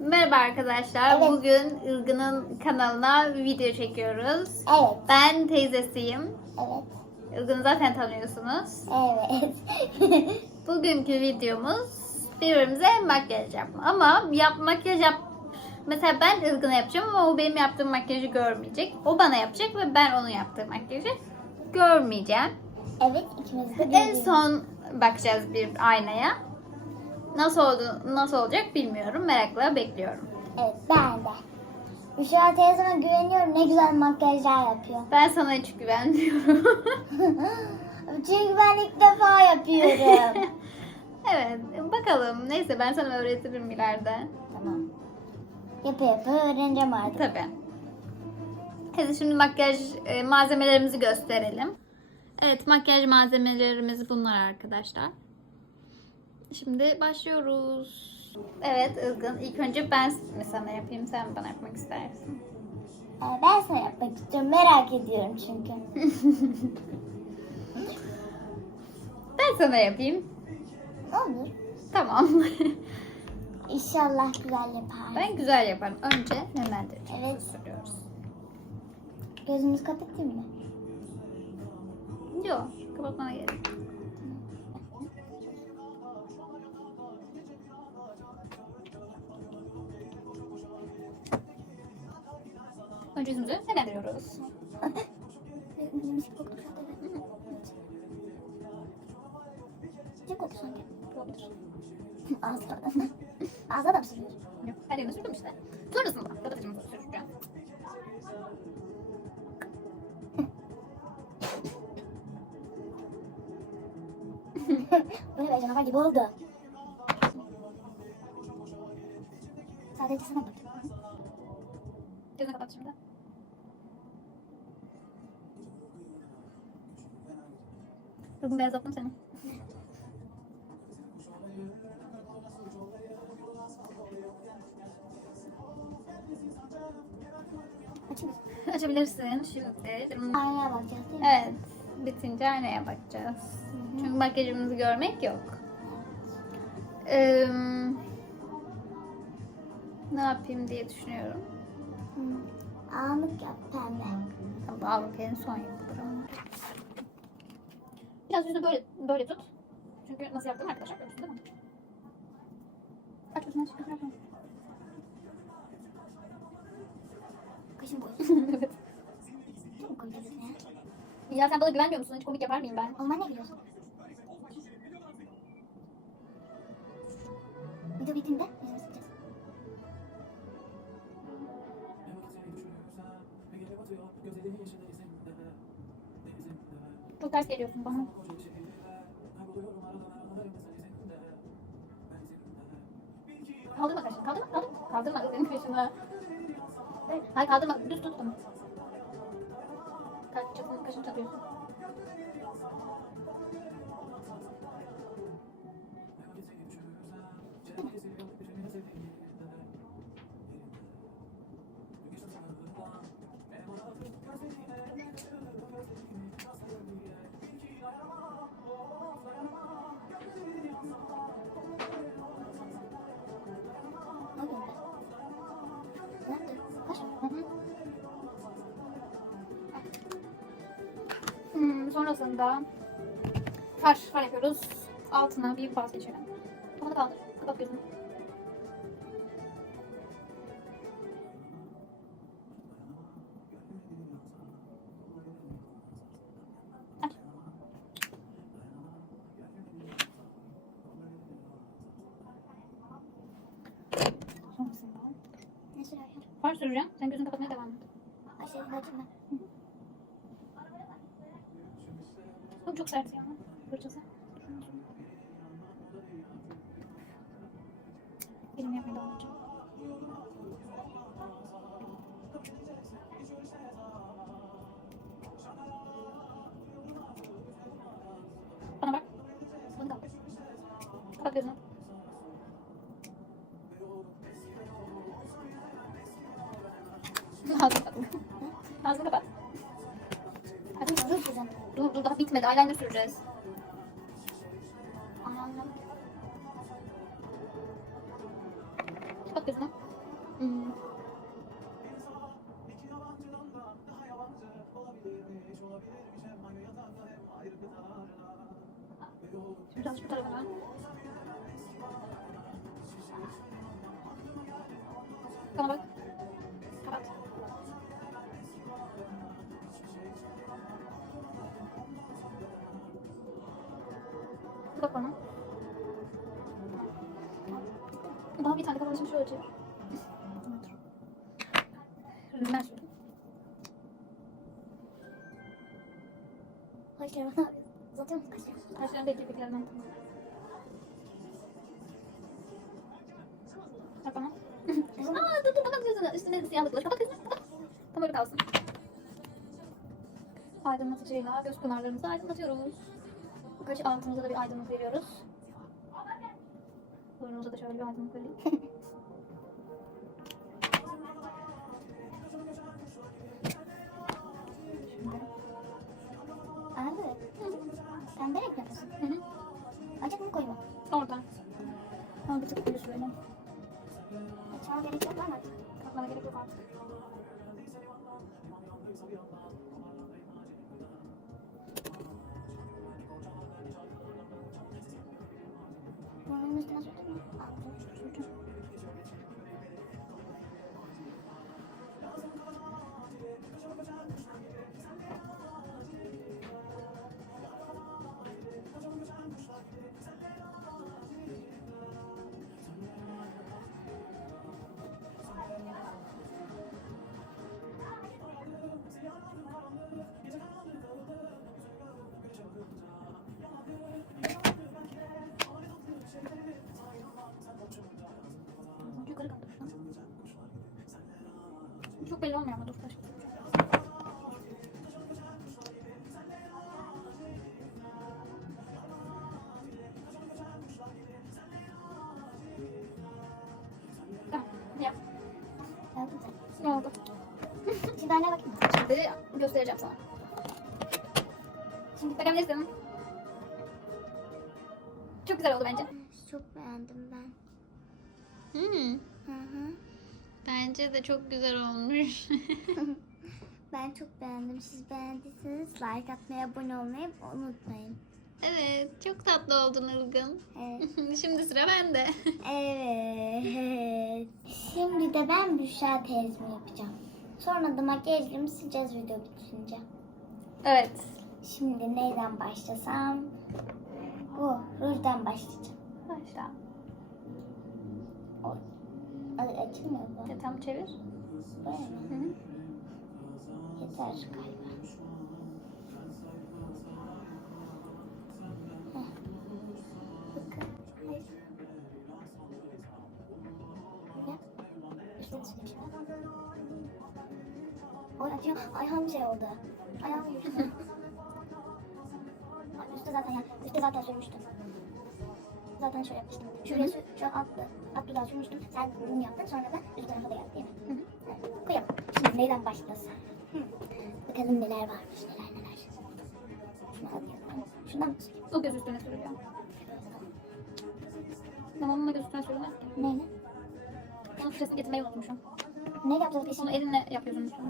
Merhaba arkadaşlar. Evet. Bugün Ilgın'ın kanalına video çekiyoruz. Evet. Ben teyzesiyim. Evet. Ilgın'ı zaten tanıyorsunuz. Evet. Bugünkü videomuz birbirimize makyaj yapma. Ama yap, makyaj yap... Mesela ben Ilgın'a yapacağım ama o benim yaptığım makyajı görmeyecek. O bana yapacak ve ben onun yaptığı makyajı görmeyeceğim. evet ikimiz de En son bakacağız bir aynaya. Nasıl oldu, nasıl olacak bilmiyorum. Merakla bekliyorum. Evet ben de. Büşra teyzeme güveniyorum. Ne güzel makyajlar yapıyor. Ben sana hiç güvenmiyorum. Çünkü ben ilk defa yapıyorum. evet, bakalım. Neyse ben sana öğretirim ileride. tamam. Yapa yapa öğreneceğim artık. Tabii. Hadi şimdi makyaj e, malzemelerimizi gösterelim. Evet, makyaj malzemelerimiz bunlar arkadaşlar. Şimdi başlıyoruz. Evet Ilgın, ilk önce ben mi sana yapayım, sen bana yapmak istersin. Ee, Ben sana yapmak istiyorum. Merak ediyorum çünkü. Ben sana yapayım. Olur. Tamam. İnşallah güzel yapar. ben güzel yaparım. Önce nemlendirici Evet. sürüyoruz. Gözümüzü kapatayım mı? Yok, kapatmana gerek yok. Önce yüzümüzü nemlendiriyoruz. Ne koktu sanki? Ağzına da. Ağzına da mı sürüyor? Yok, her yerine sürdüm işte. Sonrasında kapatıcımızı süreceğim. Bu ne be canavar gibi oldu. Sadece sana bak. Gözünü kapat şimdi. Bugün beyazlattım seni. Açayım? Açabilirsin şimdi. Aynaya bakacağız değil mi? Evet. Bitince aynaya bakacağız. Çünkü makyajımızı görmek yok. Ee, ne yapayım diye düşünüyorum. Hı. Anlık yap pembe. Al en son yapılır Biraz yüzünü böyle böyle tut. Çünkü nasıl yaptığımı arkadaşlar görsün değil mi? Aç gözünü aç gözünü aç. Kaşım koy. evet. Ya? Sen bana güvenmiyor musun? Hiç komik yapar mıyım ben? Ondan ne gülüyorsun? Kaldırma kaşını. Kaldırma. Kaldırma. Kaldırma senin kaşını. Hayır kaldırma. Düz tut tamam. Kaşını, kaşını takıyorsun. Sonrasında far, far yapıyoruz. Altına bir baz geçelim. Kafanı kaldır. Kapat gözünü. Far süreceğim. Sen gözünü kapatmaya devam et. Ay şey ben. Çok sert ya. Fırçası. Elim yapmaya devam edeceğim. Bana bak. Bunu da Kapat gözünü. Süreceğim. Dur dur daha bitmedi. Eyeliner süreceğiz. Ayağımla. Kapat gözünü. Hmm. Biraz bu tarafa. Bana bak. Ne yapıyorsun? Kaşları? Kaşlarım da kirpiklerden. Bak bana. Aa dur dur kapat gözünü. Üstüne siyahlıkla. Kapat gözünü. Tam öyle kalsın. Aydınlatıcıyla göz pınarlarımızı aydınlatıyoruz. Kaş altımıza da bir aydınlık veriyoruz. Burnumuza da şöyle bir aydınlık vereyim. Hı hı. Açık mı koyu mu? Orada. Ama bir tık böyle. Açığa gerek yok artık? Katmana gerek yok artık. Anneye bakayım. Şimdi göstereceğim sana. Şimdi bakabilirsin. Çok güzel oldu bence. Çok beğendim ben. Hmm, Hı hı. bence de çok güzel olmuş. Ben çok beğendim. Siz beğendiyseniz like atmayı, abone olmayı unutmayın. evet, çok tatlı oldun Ilgın. Evet. Şimdi sıra bende. evet. Şimdi de ben Büşra teyzemi yapacağım. Sonra da makyajlarımı sileceğiz video bitince. Evet. Şimdi neyden başlasam? Bu rujdan başlayacağım. Başla. O, Ay, açılmıyor bu. Ya, tam çevir. Böyle mi? Hı hı. Yeter galiba. Bakın. Ya. Ayağım şey oldu. Ayağım. Ay, Üstü zaten ya. Üstü zaten sürmüştüm. Zaten şöyle yapmıştım. Şuraya sür, şu altta, alt dudağı sürmüştüm. Sen bunu yaptın sonra da üst tarafa da yaptın değil mi? Hı hı. Evet, koyalım. Şimdi neyden başlasın? Hı. Bakalım neler varmış, neler neler. Şunu alayım. Şundan mı süreyim? O göz üstüne sürüyor. Ama onunla göz üstüne sürülmez ki. Neyle? Onun fırsatını getirmeyi unutmuşum. Ne yapacağız Onu elinle yapıyorsun üstüne.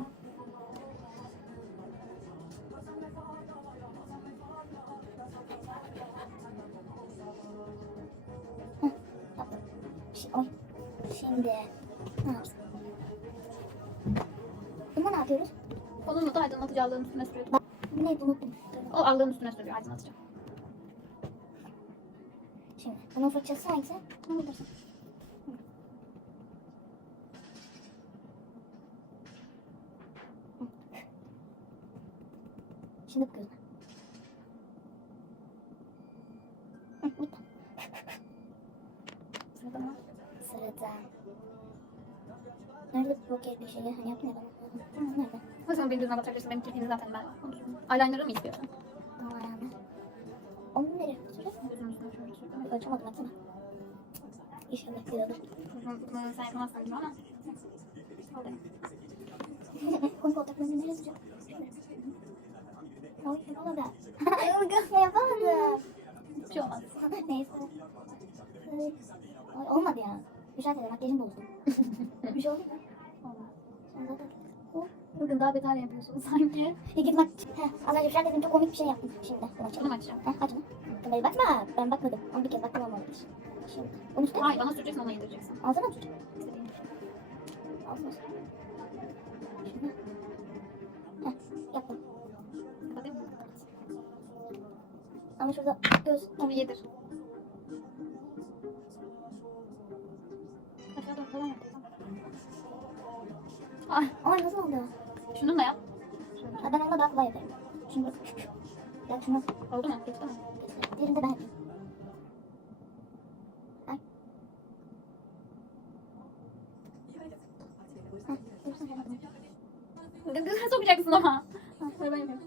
Şimdi ne yapsın? Bunda ne yapıyoruz? Onunla da aydınlatıcı aldığın üstüne sürüyor. Bu neydi unuttum. O aldığın üstüne sürüyor aydınlatıcı. Şimdi bunun fırçası hangisi? Bunu bulursun. Şimdi bu gözüne. Hı, bitti. Sırada mı? Sırada. Nerede poker bir şey? Hani yap ne bana? Nerede? O zaman benim gözüme batırabilirsin. Benim kirpiğimi zaten ben konuşurum. Eyeliner'ı mı istiyorsun? Tamam rağmen. Onu nereye tutacağız? Gözümün üstüne şöyle sürdüm. Açamadım baksana. İnşallah. Bunu, bunu sen yapamazsın gibi ama. Komik ortaklarını nereye tutacağım? Oy yapamadım. Ilgın yapamadım. Hiçbir şey olmaz. Neyse. Ay, olmadı ya. Büşra teyze makyajım bozdu. Bir şey oldu mu? Sen zaten... Bugün daha beter yapıyorsun sanki. İyi git bak. Heh, az önce Büşra teyzem çok komik bir şey yaptım. Şimdi bunu Bunu açalım. mu açacağım? Heh, açma. Kamerayı bakma. Ben bakmadım. Ama bir kez baktım olmamış. Şimdi. Bunu üstte. Hayır bana süreceksin ona yedireceksin. Ağzına mı gibi. Ağzına tut. Şimdi. Heh, yaptım. Kapatayım mı? Ama şurada göz. Onu yedir. Ay, Ay nasıl oldu? Şunu da yap. Ha, ben onunla daha kolay yaparım. Şimdi. Ya şunu. Oldu mu? Geçti mi? Diğerini de ben yapayım. Sokacaksın ama. Ver ben yapayım.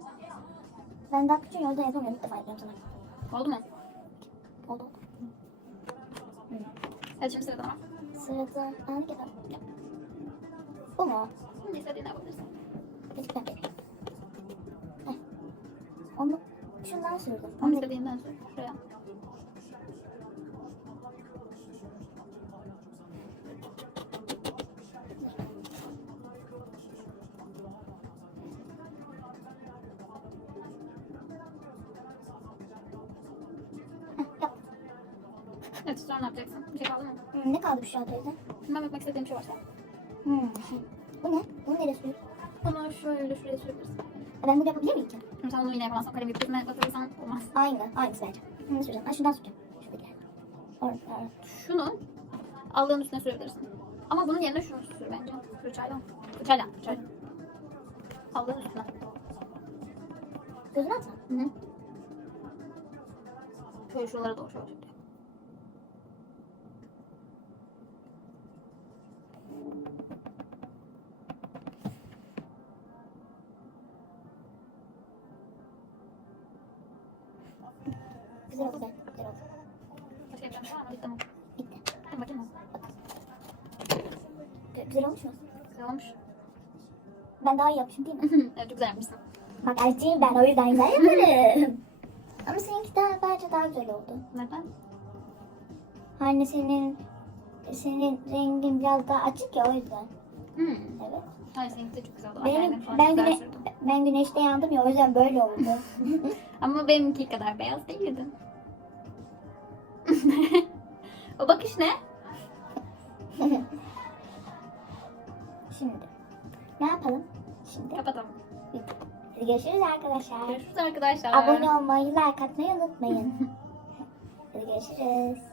Ben daha o yüzden yapamıyorum. İlk defa yapıyorum sana. Oldu mu? Oldu. Hadi şimdi sırada var. Sırada yapalım. Yap. Bu mu? Şimdi istediğini yapabilirsin. Yapayım. Heh. Onu şundan sürdüm. Onu istediğinden sür. Şuraya. Evet sonra ne yapacaksın? Bir şey kaldı mı? Hmm, ne kaldı Büşra teyze? Ben bakmak istediğim bir şey varsa. Hmm. Bu ne? Bunu nereye sürüyor? Onu şöyle şuraya sürebilirsin. Ha, Ben bunu yapabilir miyim ki? Sen onu yine yapamazsan kalemi gözüne batırırsan olmaz. Aynı. Aynısı bence. Bunu süreceğim. Ha, şundan süreceğim. Şuradaki. Orada. Şunu aldığın üstüne sürebilirsin. Ama bunun yerine şunu sür bence. Fırçayla. Fırçayla. Fırçayla. Aldığın üstüne. Gözüne atma. Hı hı. Şöyle şuralara doğru şöyle. Bitti mi? Bitti. Hadi bakayım mı? Gü- Güzel olmuş mu? Güzel olmuş. Ben daha iyi yapmışım değil mi? evet çok güzel yapmışsın. Bak erkeğim ben o yüzden güzel yaparım. Ama seninki daha bence daha güzel oldu. Neden? Hani senin senin rengin biraz daha açık ya o yüzden. Hmm. Evet. Hayır seninki de çok güzel oldu. Benim ben güne, ben güneşte yandım ya o yüzden böyle oldu. Ama benimki kadar beyaz değildin. o bakış ne? Şimdi ne yapalım? Şimdi Kapatalım. Hadi görüşürüz arkadaşlar. Görüşürüz arkadaşlar. Abone olmayı, like atmayı unutmayın. Hadi görüşürüz.